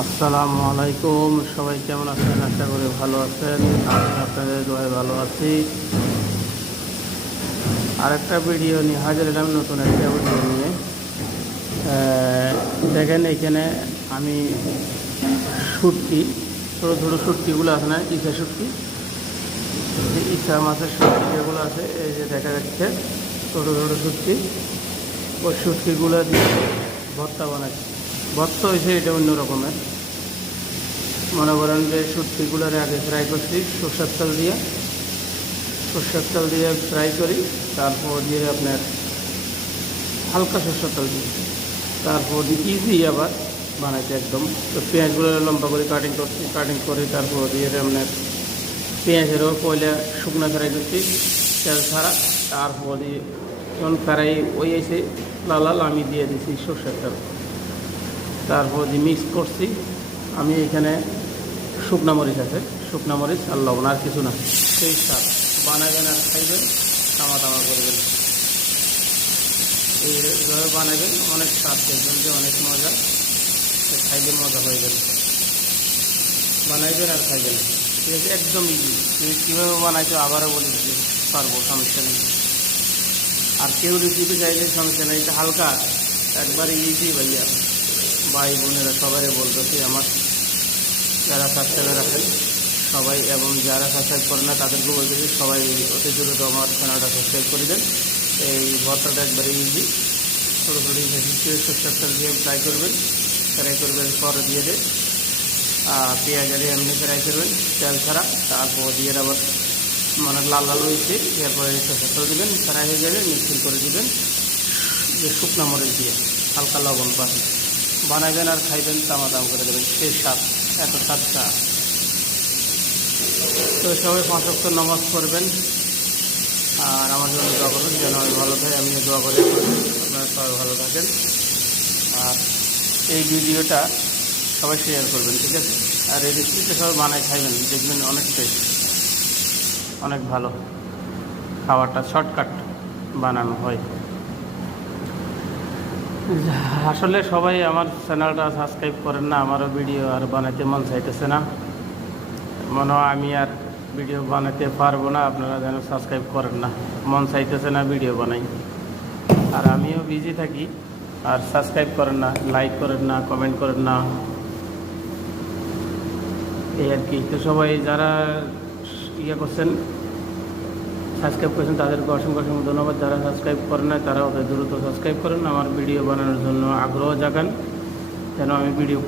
আসসালামু আলাইকুম, সবাই কেমন আছেন? আশা করি ভালো আছেন। আমি আপনাদের দোয়ায় ভালো আছি। আরেকটা ভিডিও নিয়ে হাজির হলাম, নতুন একটা ভিডিও নিয়ে। দেখেন এখানে আমি শুটকি, ছোটো ছোটো শুটকিগুলো আছে না, ইচা শুটকি, ইচা মাছের শুটকি যেগুলো আছে, এই যে দেখা যাচ্ছে ছোটো ছোটো শুটকি। ওই শুটকিগুলো দিয়ে ভর্তা বানাচ্ছি। ভর্তা হয়েছে এটা অন্য রকমের। মনে করেন যে শুটকিগুলোর আগে ফ্রাই করছি সর্ষের তেল দিয়ে ফ্রাই করি। তারপর দিয়ে আপনার হালকা সর্ষের তেল দিই। তারপর ইজি আবার বানাইতে একদম। তো পেঁয়াজগুলো লম্বা করে কাটিং করে তারপর দিয়ে আপনার পেঁয়াজেরও পয়লা শুকনো ফ্রাই করছি তেল ছাড়া। তারপর দিয়ে যখন ফ্রাই ওই এসে লাল লাল আমি দিয়ে দিছি সর্ষের তেল। তারপর দিয়ে মিক্স করছি। আমি এখানে শুকনা মরিচ আছে, শুকনা মরিচ আর লবণ, আর কিছু না। সেই স্বাদ বানাবেন আর খাইবেন, তামা তামা করবেন। এইভাবে বানাবেন, অনেক স্বাদ দেখবেন যে অনেক মজা, খাইলে মজা হয়ে যাবে। বানাইবেন আর খাইবেন, ঠিক আছে? একদম ইজি। তুমি কীভাবে বানাইছো আবারও বলে দিতে পারবো, সমস্যা নেই। আর কেউ রেসিপি চাইলে সমস্যা নেই, এটা হালকা একবারে ইজি ভাইয়া। ভাই বোনেরা সবাই বলতেছি, আমার যারা সাবস্ক্রাইবার আছেন সবাই, এবং যারা সাবস্ক্রাইব করেন না তাদেরকেও বলতেছি, সবাই অতি দ্রুত আমার চ্যানেলটা সাবস্ক্রাইব করে দেন। এই ভর্তাটা একবারে ইজি। ছোটো ছোটো সরষের তেল দিয়ে ফ্রাই করবেন পরে দিয়ে দেন পেঁয়াজ আর এমনি ফ্রাই করবেন তেল ছাড়া। তারপর দিয়ে আবার মানে লাল লাল হয়েছে, এরপরে সরষের তেল দেবেন, ফ্রাই হয়ে যাবে, মিক্সিং করে দেবেন যে শুকনা মরিচ দিয়ে হালকা লবণ পাবেন। বানাবেন আর খাইবেন, তামা দাম করে দেবেন, সেই স্বাদ, এত স্বাদটা। তো সবাই 5 ওয়াক্ত নামাজ পড়বেন আর আমার জন্য দোয়া করবেন যেন আমি ভালো থাকি। আমিও দোয়া করে আপনারা সবাই ভালো থাকেন। আর এই ভিডিওটা সবাই শেয়ার করবেন, ঠিক আছে? আর এই রেসিপিটা সবাই বানায় খাইবেন, দেখবেন অনেক টেস্ট, অনেক ভালো। খাবারটা শর্টকাট বানানো হয়। আসলে সবাই আমার চ্যানেলটা সাবস্ক্রাইব করেন না, আমারও ভিডিও আর বানাইতে মন চাইতেছে না। মনে হয় আমি আর ভিডিও বানাতে পারবো না, আপনারা যেন সাবস্ক্রাইব করেন না, মন চাইতেছে না ভিডিও বানাই। আর আমিও বিজি থাকি, আর সাবস্ক্রাইব করেন না, লাইক করেন না, কমেন্ট করেন না, এই আর কি। তো সবাই যারা করছেন, সাবস্ক্রাইব করেছেন, তাদেরকে অসংখ্য অসংখ্য ধন্যবাদ। যারা সাবস্ক্রাইব করেন না তারা অত দ্রুত সাবস্ক্রাইব করেন, আমার ভিডিও বানানোর জন্য আগ্রহ জাগান, যেন আমি ভিডিও